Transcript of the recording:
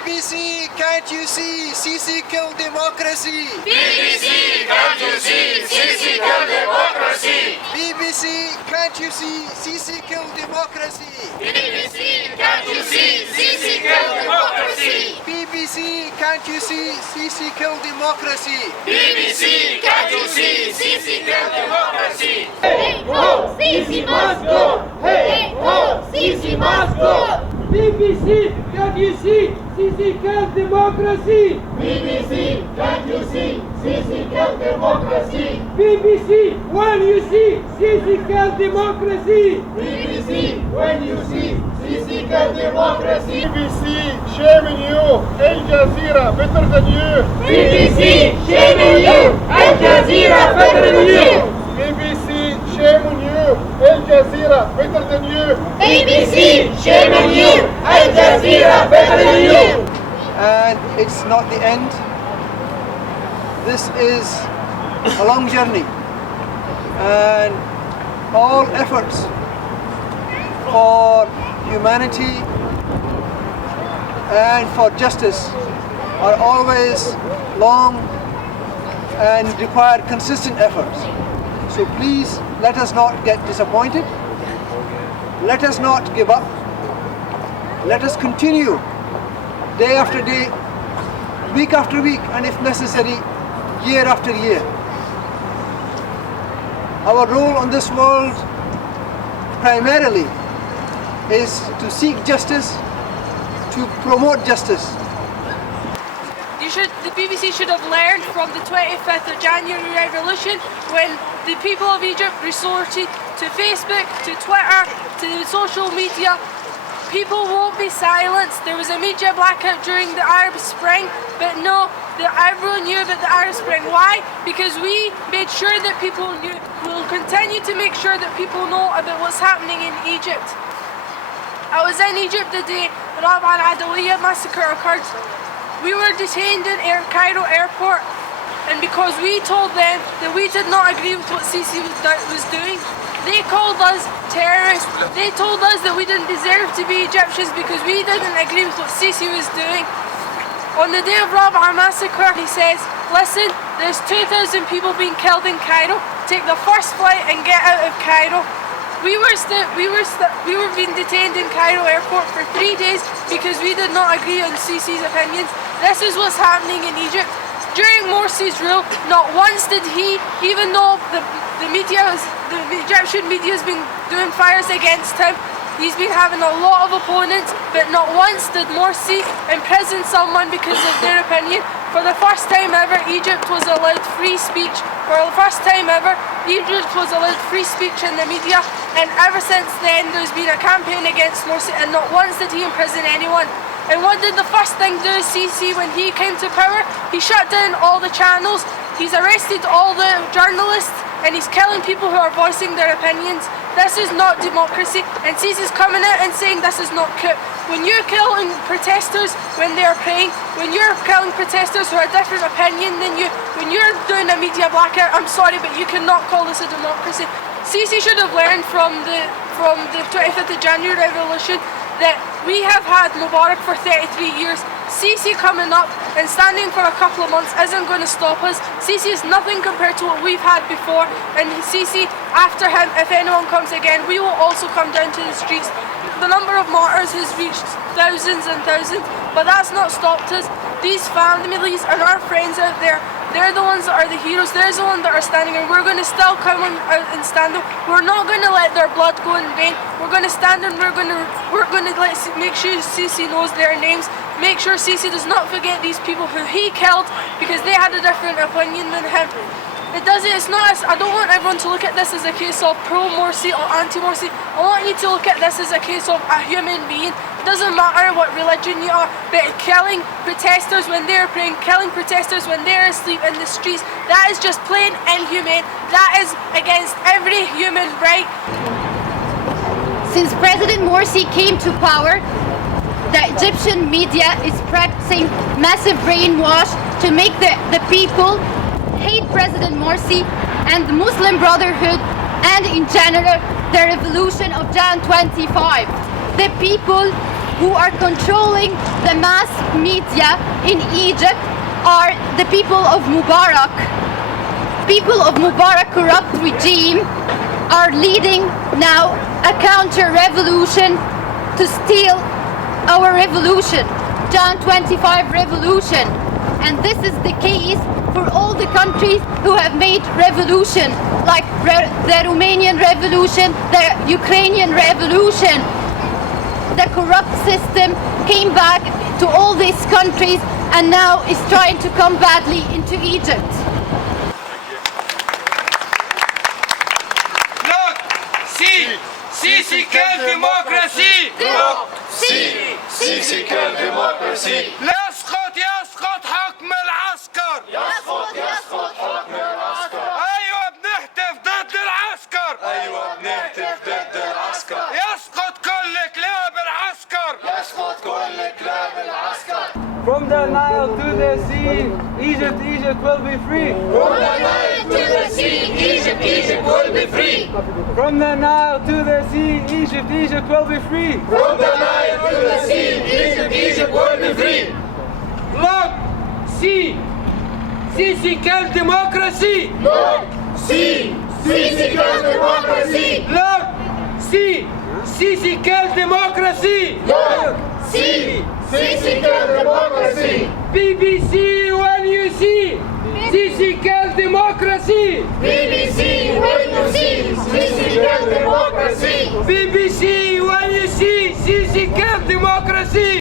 BBC, can't you see? Sisi killed democracy. BBC, can't you see? Sisi killed democracy. BBC, can't you see? Sisi killed democracy. BBC, can't you see? Sisi killed democracy. BBC, can't you see? Sisi killed democracy. BBC, can't you see? Sisi killed democracy. Hey ho, Sisi must go! Hey ho, Sisi must go! BBC, can't you see? Sisi killed democracy! BBC, can't you see? Sisi killed democracy! BBC, when you see Sisi killed democracy! BBC, when you see Sisi killed democracy! BBC, shame on you! Al Jazeera, better than you! BBC, shame on you! Al Jazeera, better than you! BBC, shame on you! Al Jazeera, better than you! BBC, shame on you! Al Jazeera, better than you! And it's not the end. This is a long journey, and all efforts for humanity and for justice are always long and require consistent efforts. So please let us not get disappointed. Let us not give up. Let us continue day after day, week after week, and if necessary, year after year. Our role on this world primarily is to seek justice, to promote justice. The BBC should have learned from the 25th of January revolution when the people of Egypt resorted to Facebook, to Twitter, to social media. People won't be silenced. There was a media blackout during the Arab Spring, but no, everyone knew about the Arab Spring. Why? Because we made sure that people knew. We'll continue to make sure that people know about what's happening in Egypt. I was in Egypt the day the Aug13 massacre occurred. We were detained in Cairo airport, and because we told them that we did not agree with what Sisi was doing, they called us terrorists. They told us that we didn't deserve to be Egyptians because we didn't agree with what Sisi was doing. On the day of Rabaa massacre, he says, listen, there's 2,000 people being killed in Cairo. Take the first flight and get out of Cairo. We were being detained in Cairo airport for 3 days because we did not agree on Sisi's opinions. This is what's happening in Egypt. During Morsi's rule, not once did he, even though the Egyptian media has been doing fires against him, he's been having a lot of opponents, but not once did Morsi imprison someone because of their opinion. For the first time ever, Egypt was allowed free speech. For the first time ever, Egypt was allowed free speech in the media, and ever since then there's been a campaign against Morsi, and not once did he imprison anyone. And what did the first thing do Sisi when he came to power? He shut down all the channels, he's arrested all the journalists, and he's killing people who are voicing their opinions. This is not democracy, and Sisi's coming out and saying this is not coup. When you're killing protesters when they're praying, when you're killing protesters who are a different opinion than you, when you're doing a media blackout, I'm sorry, but you cannot call this a democracy. Sisi should have learned from the 25th of January revolution that we have had Mubarak for 33 years. Sisi coming up and standing for a couple of months isn't going to stop us. Sisi is nothing compared to what we've had before, and Sisi, after him, if anyone comes again, we will also come down to the streets. The number of martyrs has reached thousands and thousands, but that's not stopped us. These families and our friends out there, they're the ones that are the heroes, they're the ones that are standing, and we're going to still come out and stand up. We're not going to let their blood go in vain. We're going to stand and we're going to make sure Sisi knows their names. Make sure Sisi does not forget these people who he killed because they had a different opinion than him. It's not. I don't want everyone to look at this as a case of pro-Morsi or anti-Morsi. I want you to look at this as a case of a human being. It doesn't matter what religion you are, but killing protesters when they're praying, killing protesters when they're asleep in the streets, that is just plain inhumane. That is against every human right. Since President Morsi came to power, the Egyptian media is practicing massive brainwash to make the people hate President Morsi and the Muslim Brotherhood, and in general the revolution of Jan 25. The people who are controlling the mass media in Egypt are the people of Mubarak. People of Mubarak corrupt regime are leading now a counter-revolution to steal our revolution, Jan 25 revolution. And this is the case for all the countries who have made revolution, like the Romanian revolution, the Ukrainian revolution. The corrupt system came back to all these countries and now is trying to come badly into Egypt. Look, see, Sisi kills democracy. Look, see, Sisi kills democracy. يسقط حكم العسكر. يسقط حكم العسكر. أيوة بنهتف ضد العسكر. أيوة بنهتف ضد العسكر. يسقط كل كلاب العسكر. يسقط كل كلاب العسكر. From the Nile to the sea, Egypt will be free. From the Nile to the sea, Egypt will be free. From the Nile to the sea, Egypt will be free. From the Nile to the sea, Egypt will be free. Look, see, Sisi kills democracy. Look, see, Sisi kills democracy. Look, see, Sisi kills democracy. Look, see, Sisi kills democracy. BBC, when you see, Sisi kills democracy. BBC, when you see, Sisi kills democracy. BBC, when you see, Sisi kills democracy.